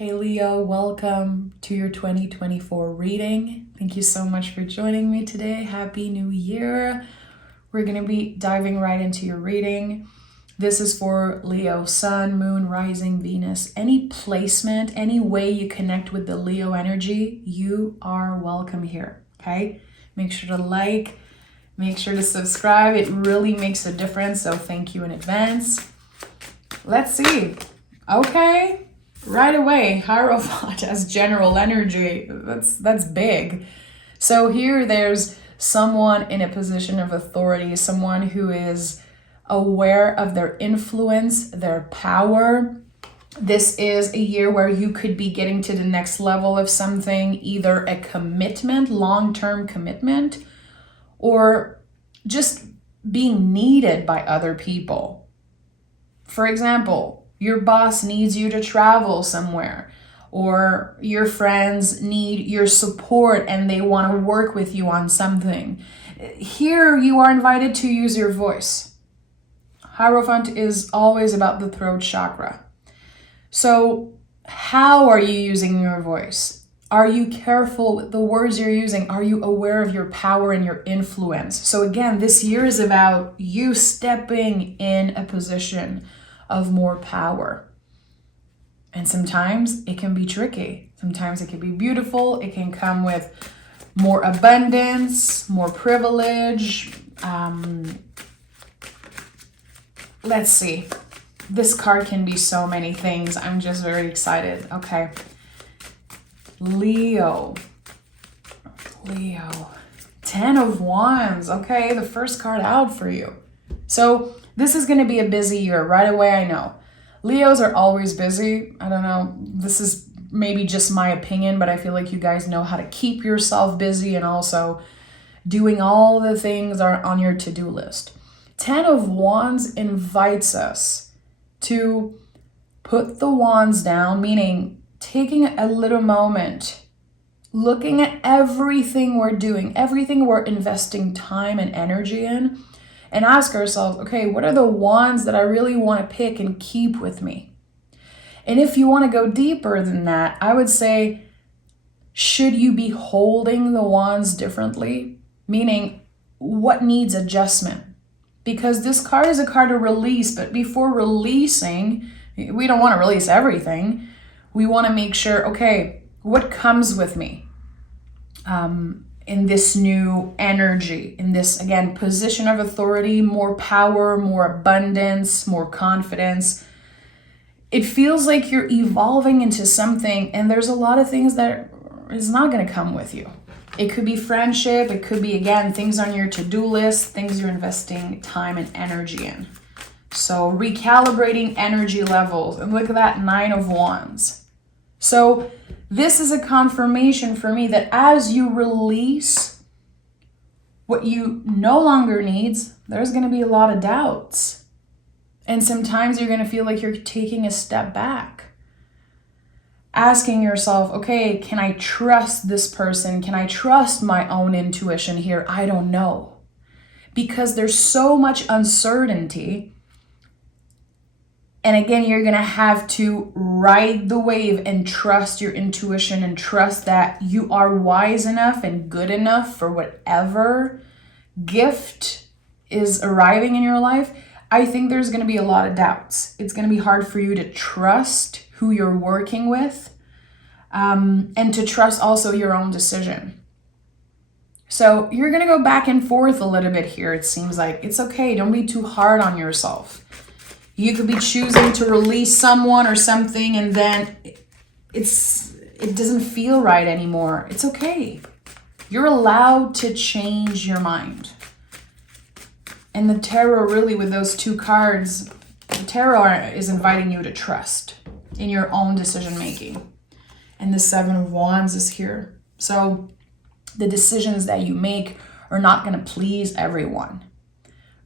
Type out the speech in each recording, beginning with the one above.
Hey Leo, welcome to your 2024 reading. Thank you so much for joining me today. Happy New Year. We're going to be diving right into your reading. This is for Leo, Sun, Moon, Rising, Venus. Any placement, any way you connect with the Leo energy, you are welcome here, okay? Make sure to like, make sure to subscribe. It really makes a difference, so thank you in advance. Let's see. Okay. Right away, Hierophant as general energy. That's big. So here there's someone in a position of authority, someone who is aware of their influence, their power. This is a year where you could be getting to the next level of something, either a commitment, long-term commitment, or just being needed by other people. For example, your boss needs you to travel somewhere, or your friends need your support and they want to work with you on something. Here you are invited to use your voice. Hierophant is always about the throat chakra. So how are you using your voice? Are you careful with the words you're using? Are you aware of your power and your influence? So again, this year is about you stepping in a position of more power. And sometimes it can be tricky. Sometimes it can be beautiful. It can come with more abundance, more privilege. Let's see. This card can be so many things. I'm just very excited. Okay. Leo. 10 of Wands. Okay, the first card out for you. So this is going to be a busy year. Right away, I know. Leos are always busy. I don't know. This is maybe just my opinion, but I feel like you guys know how to keep yourself busy and also doing all the things are on your to-do list. 10 of Wands invites us to put the wands down, meaning taking a little moment, looking at everything we're doing, everything we're investing time and energy in, and ask ourselves, okay, what are the wands that I really want to pick and keep with me? And if you want to go deeper than that, I would say, should you be holding the wands differently? Meaning, what needs adjustment? Because this card is a card of release, but before releasing, we don't want to release everything. We want to make sure, okay, what comes with me? In this new energy, in this, again, position of authority, more power, more abundance, more confidence. It feels like you're evolving into something, and there's a lot of things that is not going to come with you. It could be friendship. It could be, again, things on your to-do list, things you're investing time and energy in. So recalibrating energy levels. And look at that 9 of Wands. So this is a confirmation for me that as you release what you no longer need, there's going to be a lot of doubts. And sometimes you're going to feel like you're taking a step back. Asking yourself, okay, can I trust this person? Can I trust my own intuition here? I don't know. Because there's so much uncertainty. And again, you're going to have to ride the wave and trust your intuition and trust that you are wise enough and good enough for whatever gift is arriving in your life. I think there's going to be a lot of doubts. It's going to be hard for you to trust who you're working with, and to trust also your own decision. So you're going to go back and forth a little bit here. It seems like it's okay. Don't be too hard on yourself. You could be choosing to release someone or something, and then it doesn't feel right anymore. It's okay. You're allowed to change your mind. And the tarot, really, with those two cards, the tarot is inviting you to trust in your own decision making. And the 7 of Wands is here. So the decisions that you make are not going to please everyone.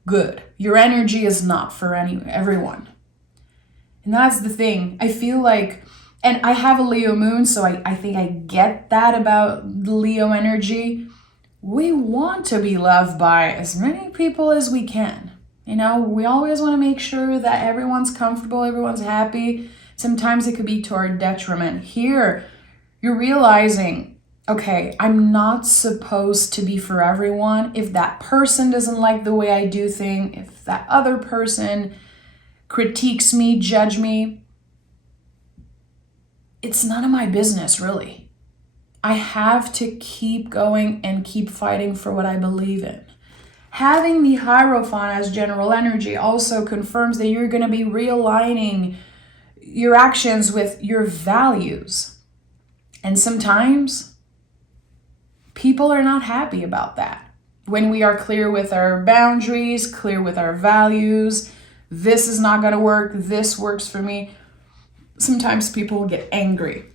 Good. Your energy is not for everyone. And that's the thing. I feel like, and I have a Leo moon, so I think I get that about the Leo energy. We want to be loved by as many people as we can. You know, we always want to make sure that everyone's comfortable, everyone's happy. Sometimes it could be to our detriment. Here, you're realizing, okay, I'm not supposed to be for everyone. If that person doesn't like the way I do things, if that other person critiques me, judge me, it's none of my business, really. I have to keep going and keep fighting for what I believe in. Having the Hierophant as general energy also confirms that you're going to be realigning your actions with your values. And sometimes people are not happy about that. When we are clear with our boundaries, clear with our values, this is not going to work, this works for me, sometimes people will get angry.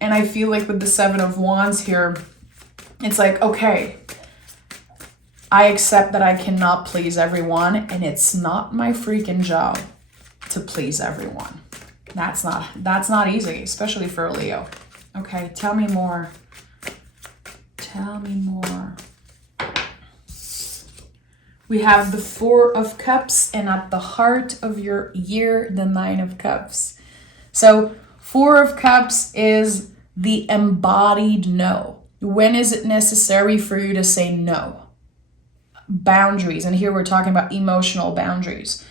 And I feel like with the Seven of Wands here, it's like, okay, I accept that I cannot please everyone, and it's not my freaking job to please everyone. That's not easy, especially for a Leo. Okay, tell me more. Tell me more. We have the Four of Cups, and at the heart of your year, the Nine of Cups. So Four of Cups is the embodied no. When is it necessary for you to say no? Boundaries, and here we're talking about emotional boundaries.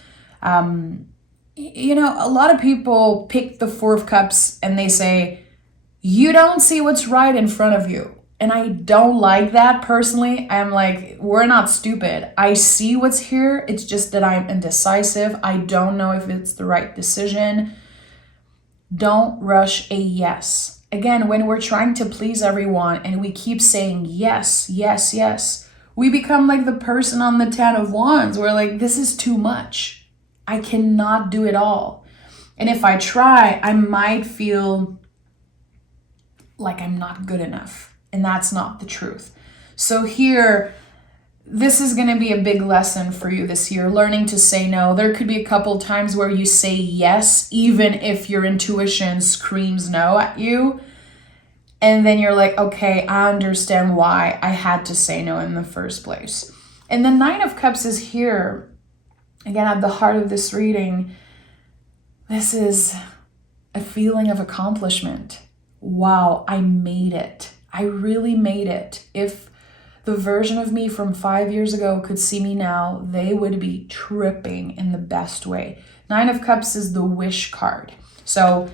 You know, a lot of people pick the Four of Cups and they say, you don't see what's right in front of you. And I don't like that personally. I'm like, we're not stupid. I see what's here. It's just that I'm indecisive. I don't know if it's the right decision. Don't rush a yes. Again, when we're trying to please everyone and we keep saying yes, yes, yes, we become like the person on the Ten of Wands. We're like, this is too much. I cannot do it all. And if I try, I might feel like I'm not good enough. And that's not the truth. So here, this is going to be a big lesson for you this year, learning to say no. There could be a couple times where you say yes, even if your intuition screams no at you. And then you're like, okay, I understand why I had to say no in the first place. And the Nine of Cups is here, again, at the heart of this reading. This is a feeling of accomplishment. Wow, I made it. I really made it. If the version of me from 5 years ago could see me now, they would be tripping in the best way. Nine of Cups is the wish card. So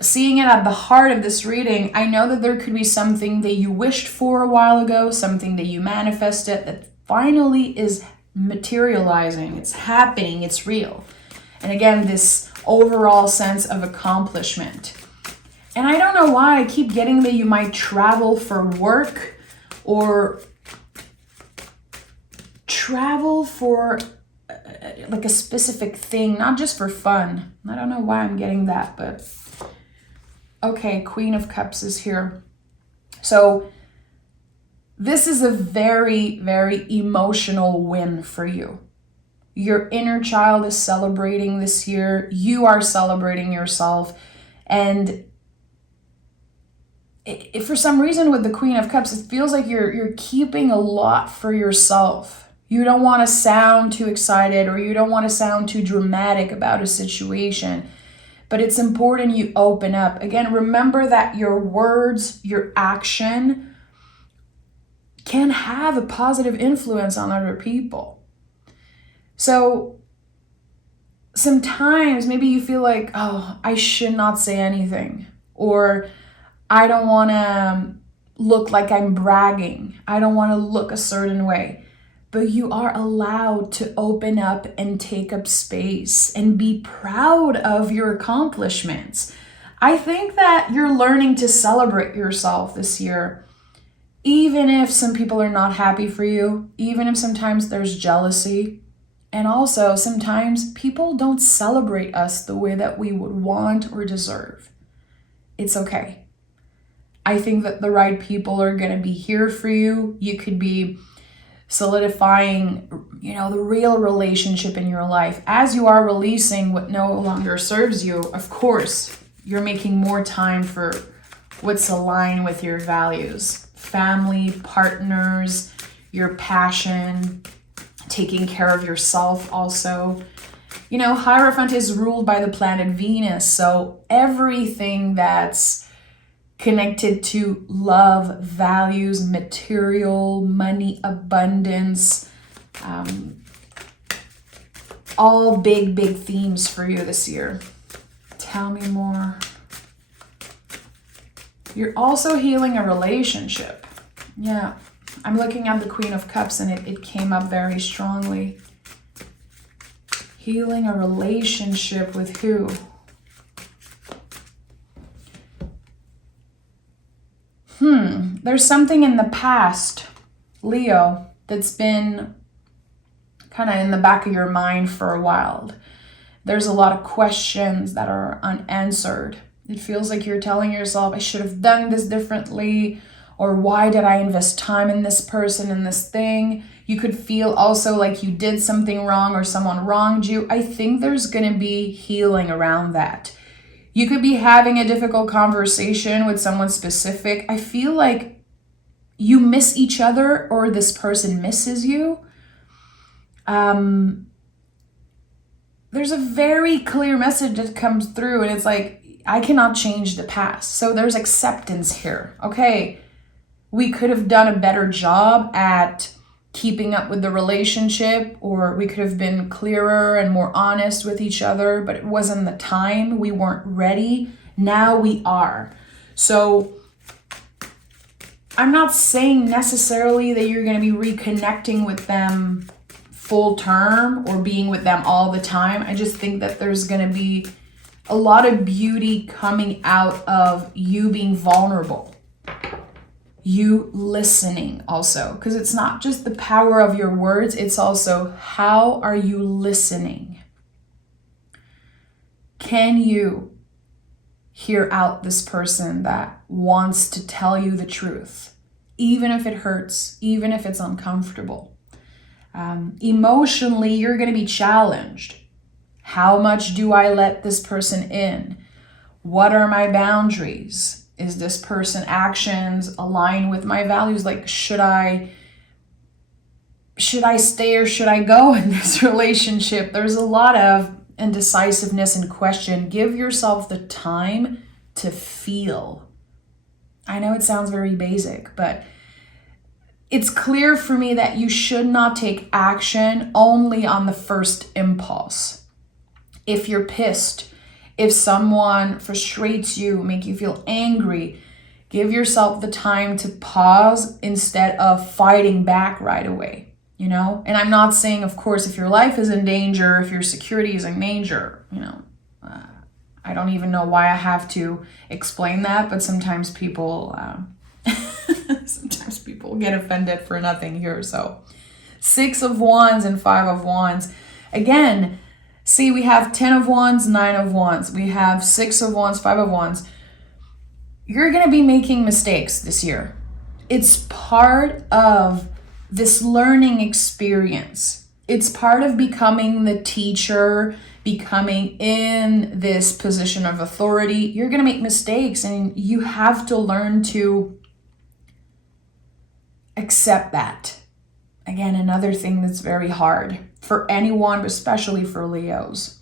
seeing it at the heart of this reading, I know that there could be something that you wished for a while ago, something that you manifested that finally is materializing. It's happening. It's real. And again, this overall sense of accomplishment. And I don't know why I keep getting that you might travel for work or travel for like a specific thing, not just for fun. I don't know why I'm getting that, but okay, Queen of Cups is here. So this is a very, very emotional win for you. Your inner child is celebrating this year. You are celebrating yourself. And if for some reason with the Queen of Cups, it feels like you're keeping a lot for yourself. You don't want to sound too excited or you don't want to sound too dramatic about a situation. But it's important you open up. Again, remember that your words, your action can have a positive influence on other people. So sometimes maybe you feel like, oh, I should not say anything, or I don't want to look like I'm bragging. I don't want to look a certain way. But you are allowed to open up and take up space and be proud of your accomplishments. I think that you're learning to celebrate yourself this year, even if some people are not happy for you, even if sometimes there's jealousy. And also, sometimes people don't celebrate us the way that we would want or deserve. It's okay. I think that the right people are going to be here for you. You could be solidifying, the real relationship in your life. As you are releasing what no longer serves you, of course, you're making more time for what's aligned with your values. Family, partners, your passion, taking care of yourself also. You know, Hierophant is ruled by the planet Venus, so everything that's connected to love, values, material, money, abundance, all big, big themes for you this year. Tell me more. You're also healing a relationship. Yeah, I'm looking at the Queen of Cups and it came up very strongly. Healing a relationship with who? There's something in the past, Leo, that's been kind of in the back of your mind for a while. There's a lot of questions that are unanswered. It feels like you're telling yourself, I should have done this differently, or why did I invest time in this person and this thing? You could feel also like you did something wrong or someone wronged you. I think there's going to be healing around that. You could be having a difficult conversation with someone specific. I feel like you miss each other or this person misses you. There's a very clear message that comes through and it's like, I cannot change the past. So there's acceptance here. Okay, we could have done a better job at keeping up with the relationship, or we could have been clearer and more honest with each other, but it wasn't the time. We weren't ready. Now we are. So I'm not saying necessarily that you're going to be reconnecting with them full term or being with them all the time. I just think that there's going to be a lot of beauty coming out of you being vulnerable. You listening also, because it's not just the power of your words, it's also how are you listening? Can you hear out this person that wants to tell you the truth, even if it hurts, even if it's uncomfortable? Emotionally, you're going to be challenged. How much do I let this person in? What are my boundaries? Is this person actions align with my values? Like, should I stay or should I go in this relationship? There's a lot of indecisiveness and question. Give yourself the time to feel. I know it sounds very basic, but it's clear for me that you should not take action only on the first impulse. If you're pissed, if someone frustrates you, make you feel angry, give yourself the time to pause instead of fighting back right away, you know? And I'm not saying, of course, if your life is in danger, if your security is in danger, you know, I don't even know why I have to explain that, but sometimes people, get offended for nothing here. So 6 of Wands and 5 of Wands. Again, see, we have 10 of Wands, 9 of Wands. We have 6 of Wands, 5 of Wands. You're going to be making mistakes this year. It's part of this learning experience. It's part of becoming the teacher, becoming in this position of authority. You're going to make mistakes and you have to learn to accept that. Again, another thing that's very hard for anyone, but especially for Leos.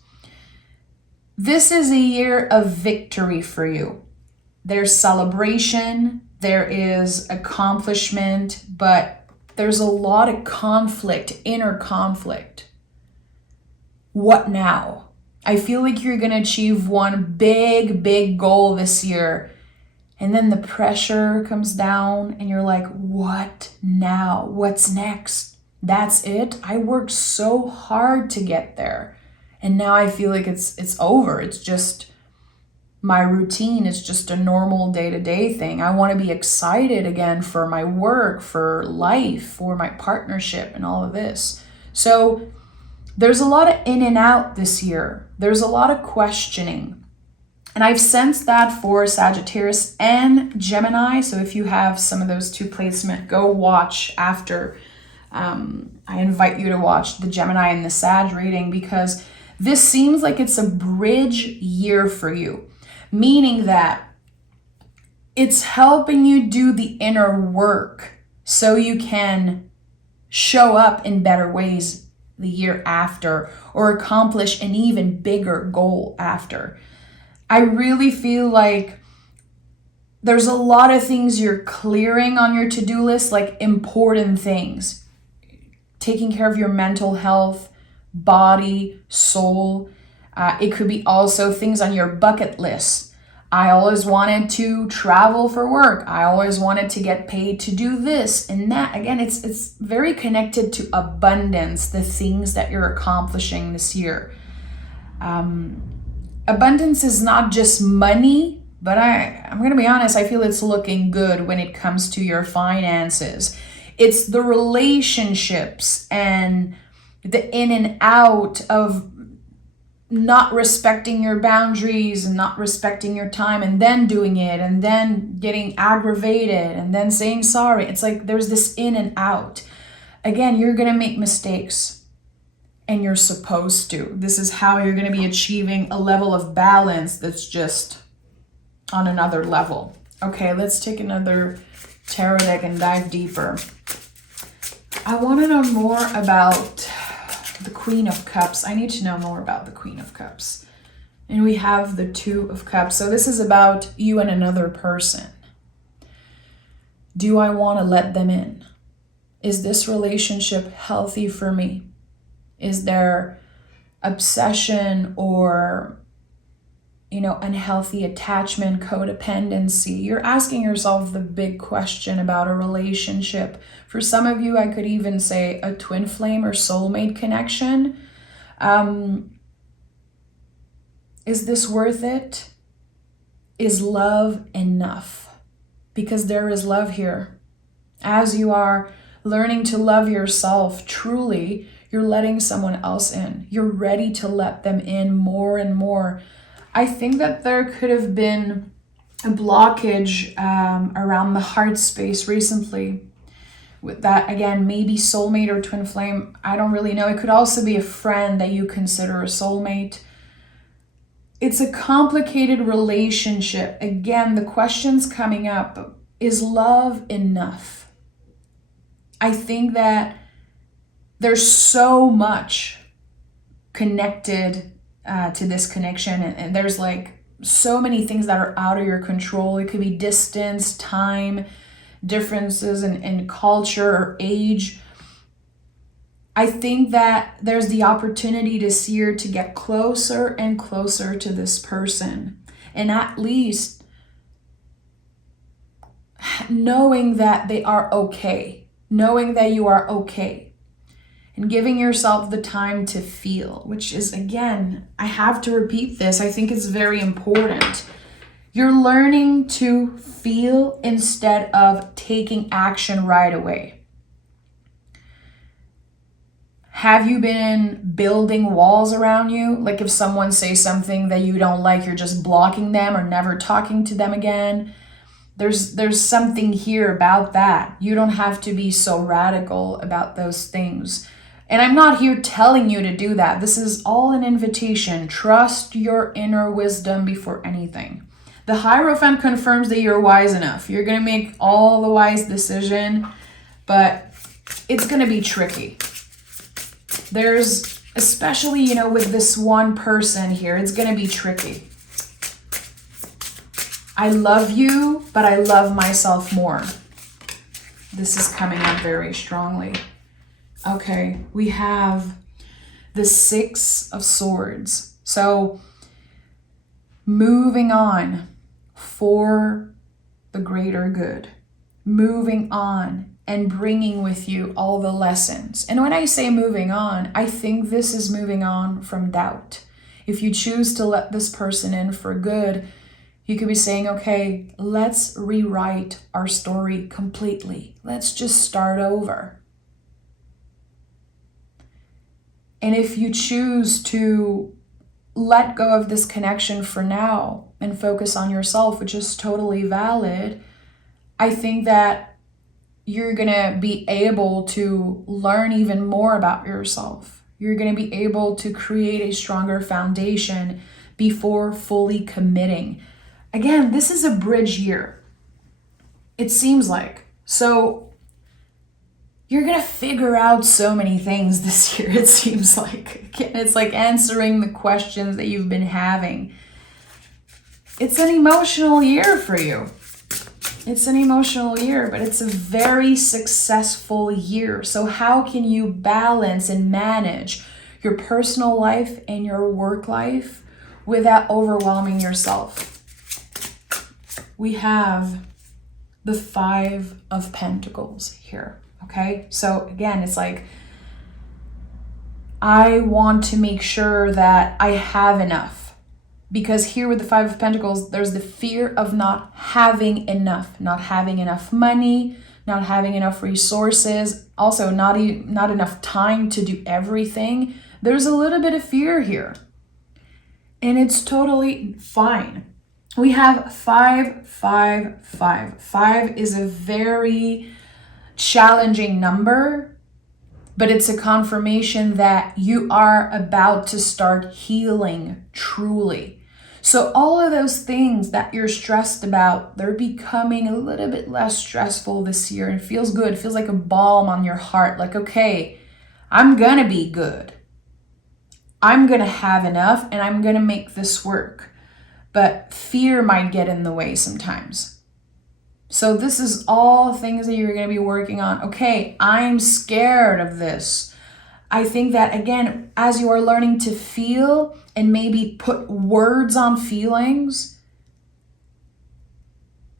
This is a year of victory for you. There's celebration, there is accomplishment, but there's a lot of conflict, inner conflict. What now? I feel like you're going to achieve one big, big goal this year. And then the pressure comes down and you're like, what now? What's next? That's it? I worked so hard to get there. And now I feel like it's over. It's just my routine. It's just a normal day-to-day thing. I want to be excited again for my work, for life, for my partnership and all of this. So there's a lot of in and out this year. There's a lot of questioning. And I've sensed that for Sagittarius and Gemini. So if you have some of those two placement, go watch after. I invite you to watch the Gemini and the Sag reading because this seems like it's a bridge year for you. Meaning that it's helping you do the inner work so you can show up in better ways the year after or accomplish an even bigger goal after. I really feel like there's a lot of things you're clearing on your to-do list, like important things. Taking care of your mental health, body, soul. It could be also things on your bucket list. I always wanted to travel for work. I always wanted to get paid to do this and that. Again, it's very connected to abundance, the things that you're accomplishing this year. Abundance is not just money, but I'm going to be honest, I feel it's looking good when it comes to your finances. It's the relationships and the in and out of not respecting your boundaries and not respecting your time and then doing it and then getting aggravated and then saying sorry. It's like there's this in and out. Again, you're going to make mistakes and you're supposed to. This is how you're going to be achieving a level of balance that's just on another level. Okay, let's take another tarot deck and dive deeper. I want to know more about the Queen of Cups. I need to know more about the Queen of Cups. And we have the Two of Cups. So this is about you and another person. Do I want to let them in? Is this relationship healthy for me? Is there obsession or, unhealthy attachment, codependency? You're asking yourself the big question about a relationship. For some of you, I could even say a twin flame or soulmate connection. Is this worth it? Is love enough? Because there is love here. As you are learning to love yourself truly, you're letting someone else in. You're ready to let them in more and more. I think that there could have been a blockage around the heart space recently. With that, again, maybe soulmate or twin flame, I don't really know. It could also be a friend that you consider a soulmate. It's a complicated relationship. Again, the question's coming up, is love enough? I think that there's so much connected to this connection, and there's like so many things that are out of your control. It could be distance, time, differences in culture or age. I think that there's the opportunity this year to get closer and closer to this person, and at least knowing that they are okay, knowing that you are okay. And giving yourself the time to feel, which is, again, I have to repeat this. I think it's very important. You're learning to feel instead of taking action right away. Have you been building walls around you? Like if someone says something that you don't like, you're just blocking them or never talking to them again. There's something here about that. You don't have to be so radical about those things. And I'm not here telling you to do that. This is all an invitation. Trust your inner wisdom before anything. The Hierophant confirms that you're wise enough. You're going to make all the wise decision, but it's going to be tricky. There's, especially, with this one person here, it's going to be tricky. I love you, but I love myself more. This is coming up very strongly. Okay, we have the Six of Swords. So moving on for the greater good. Moving on and bringing with you all the lessons. And when I say moving on, I think this is moving on from doubt. If you choose to let this person in for good, you could be saying, okay, let's rewrite our story completely. Let's just start over. And if you choose to let go of this connection for now and focus on yourself, which is totally valid, I think that you're going to be able to learn even more about yourself. You're going to be able to create a stronger foundation before fully committing. Again, this is a bridge year. It seems like. So You're going to figure out so many things this year, it seems like. It's like answering the questions that you've been having. It's an emotional year for you. It's an emotional year, but it's a very successful year. So how can you balance and manage your personal life and your work life without overwhelming yourself? We have the 5 of Pentacles here. Okay, so again, it's like, I want to make sure that I have enough. Because here with the 5 of Pentacles, there's the fear of not having enough money, not having enough resources, also not enough time to do everything. There's a little bit of fear here. And it's totally fine. We have 5, 5, 5. 5 is a very challenging number, but it's a confirmation that you are about to start healing truly. So all of those things that you're stressed about, they're becoming a little bit less stressful this year. It feels good. It feels like a balm on your heart. Like, okay, I'm gonna be good. I'm gonna have enough and I'm gonna make this work. But fear might get in the way sometimes. So this is all things that you're going to be working on. Okay, I'm scared of this. I think that, again, as you are learning to feel and maybe put words on feelings,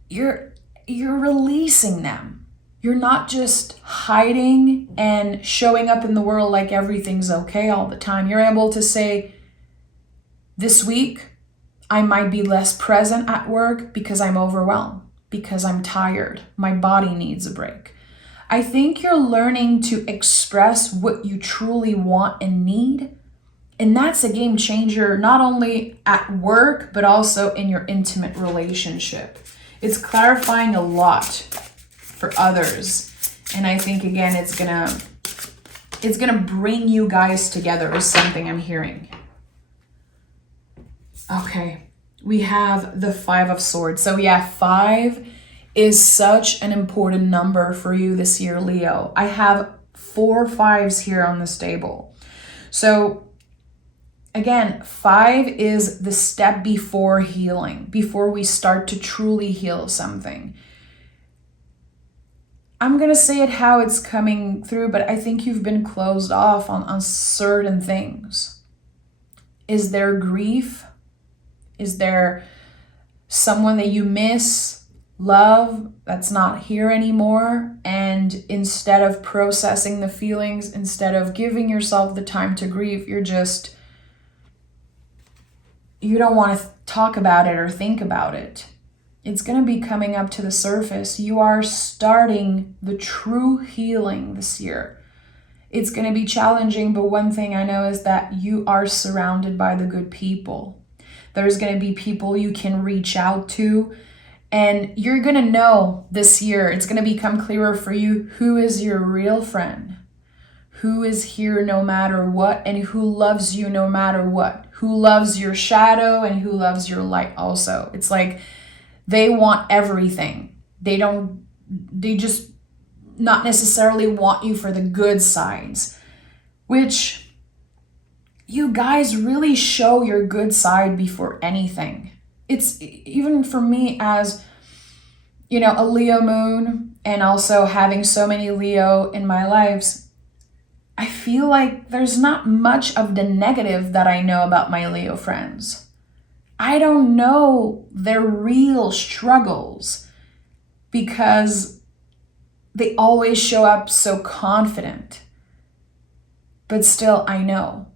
you're releasing them. You're not just hiding and showing up in the world like everything's okay all the time. You're able to say, this week, I might be less present at work because I'm overwhelmed, because I'm tired. My body needs a break. I think you're learning to express what you truly want and need. And that's a game changer, not only at work, but also in your intimate relationship. It's clarifying a lot for others. And I think, again, it's gonna bring you guys together is something I'm hearing. Okay, we have the 5 of Swords. So yeah, 5 is such an important number for you this year, Leo. I have 4 5s here on this table. So again, 5 is the step before healing, before we start to truly heal something. I'm going to say it how it's coming through, but I think you've been closed off on certain things. Is there grief? Is there someone that you miss, love, that's not here anymore? And instead of processing the feelings, instead of giving yourself the time to grieve, you don't want to talk about it or think about it. It's going to be coming up to the surface. You are starting the true healing this year. It's going to be challenging, but one thing I know is that you are surrounded by the good people. There's going to be people you can reach out to, and you're going to know this year, it's going to become clearer for you who is your real friend, who is here no matter what, and who loves you no matter what, who loves your shadow and who loves your light also. It's like they want everything. They just not necessarily want you for the good sides, which you guys really show your good side before anything. It's even for me as, a Leo moon and also having so many Leo in my lives, I feel like there's not much of the negative that I know about my Leo friends. I don't know their real struggles because they always show up so confident. But still, I know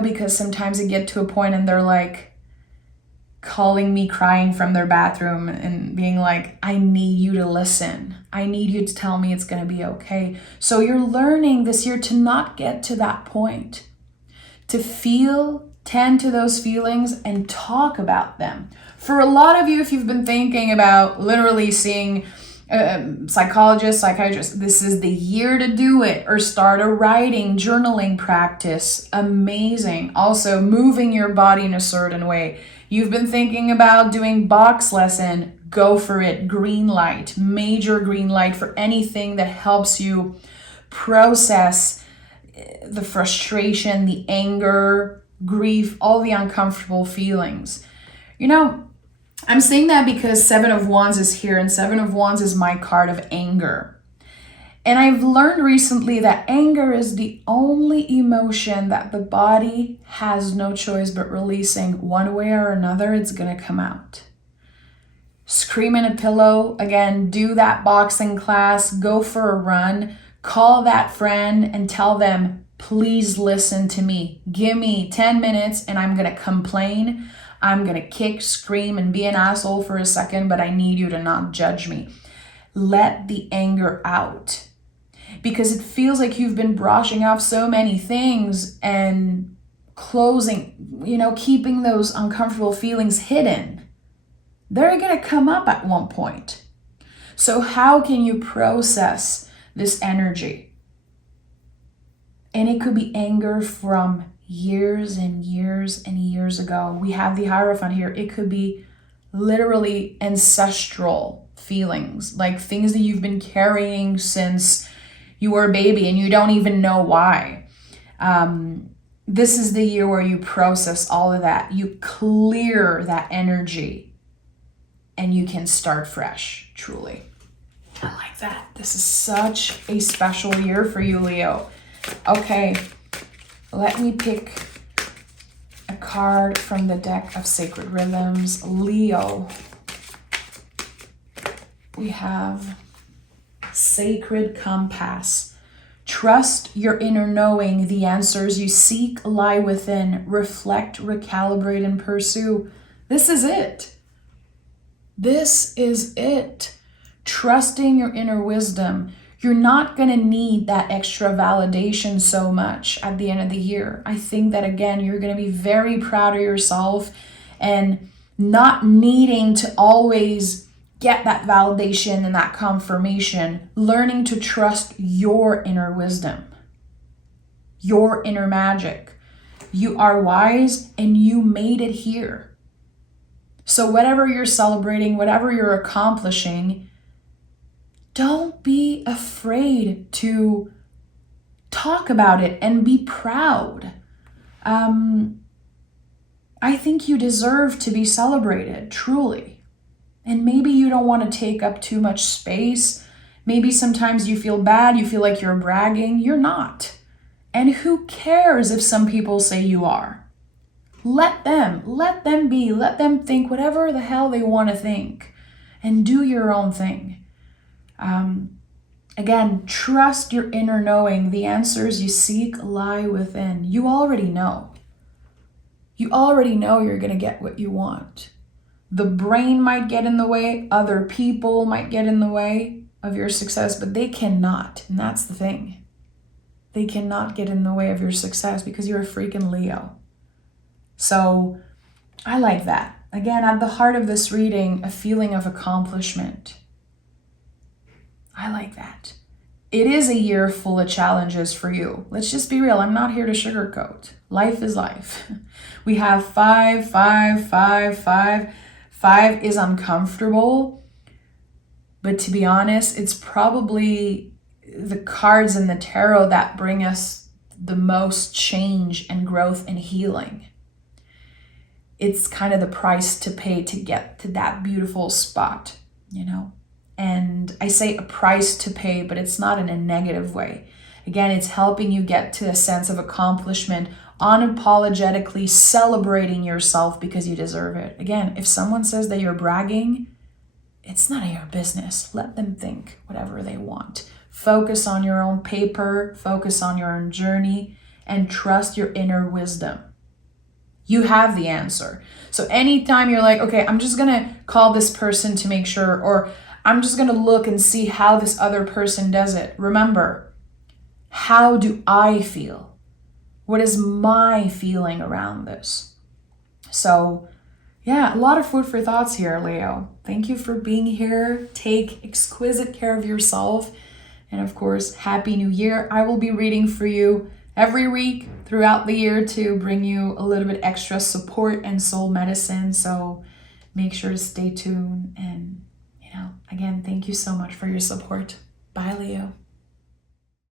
because sometimes it get to a point and they're like calling me crying from their bathroom and being like, I need you to listen. I need you to tell me it's going to be okay. So you're learning this year to not get to that point, to tend to those feelings and talk about them. For a lot of you, if you've been thinking about literally seeing psychiatrist, this is the year to do it, or start a writing, journaling practice. Amazing. Also, moving your body in a certain way. You've been thinking about doing box lesson. go for it. Green light, major green light for anything that helps you process the frustration, the anger, grief, all the uncomfortable feelings. You know, I'm saying that because Seven of Wands is here, and Seven of Wands is my card of anger. And I've learned recently that anger is the only emotion that the body has no choice but releasing. One way or another, it's going to come out. Scream in a pillow, again, do that boxing class, go for a run, call that friend and tell them, please listen to me. Give me 10 minutes and I'm going to complain. I'm going to kick, scream, and be an asshole for a second, but I need you to not judge me. Let the anger out. Because it feels like you've been brushing off so many things and closing, keeping those uncomfortable feelings hidden. They're going to come up at one point. So how can you process this energy? And it could be anger from years and years and years ago. We have the Hierophant here. It could be literally ancestral feelings, like things that you've been carrying since you were a baby and you don't even know why. This is the year where you process all of that. You clear that energy and you can start fresh, truly. I like that. This is such a special year for you, Leo. Okay, let me pick a card from the deck of Sacred Rhythms. Leo, we have Sacred Compass. Trust your inner knowing. The answers you seek lie within. Reflect, recalibrate, and pursue. This is it. This is it. Trusting your inner wisdom. You're not going to need that extra validation so much at the end of the year. I think that, again, you're going to be very proud of yourself and not needing to always get that validation and that confirmation, learning to trust your inner wisdom, your inner magic. You are wise and you made it here. So whatever you're celebrating, whatever you're accomplishing, don't be afraid to talk about it and be proud. I think you deserve to be celebrated, truly. And maybe you don't want to take up too much space. Maybe sometimes you feel bad, you feel like you're bragging. You're not. And who cares if some people say you are? Let them be. Let them think whatever the hell they want to think. And do your own thing. Again, trust your inner knowing. The answers you seek lie within. You already know. You already know you're going to get what you want. The brain might get in the way, other people might get in the way of your success, but they cannot. And that's the thing. They cannot get in the way of your success because you're a freaking Leo. So I like that. Again, at the heart of this reading, a feeling of accomplishment. I like that. It is a year full of challenges for you. Let's just be real. I'm not here to sugarcoat. Life is life. We have 5, 5, 5, 5. 5 is uncomfortable, but to be honest, it's probably the cards in the tarot that bring us the most change and growth and healing. It's kind of the price to pay to get to that beautiful spot, And I say a price to pay, but it's not in a negative way. Again, it's helping you get to a sense of accomplishment, unapologetically celebrating yourself because you deserve it. Again, if someone says that you're bragging, it's none of your business. Let them think whatever they want. Focus on your own paper, focus on your own journey, and trust your inner wisdom. You have the answer. So anytime you're like, okay, I'm just going to call this person to make sure, or I'm just going to look and see how this other person does it. Remember, how do I feel? What is my feeling around this? So, yeah, a lot of food for thoughts here, Leo. Thank you for being here. Take exquisite care of yourself. And of course, Happy New Year. I will be reading for you every week throughout the year to bring you a little bit extra support and soul medicine. So make sure to stay tuned. And, again, thank you so much for your support. Bye, Leo.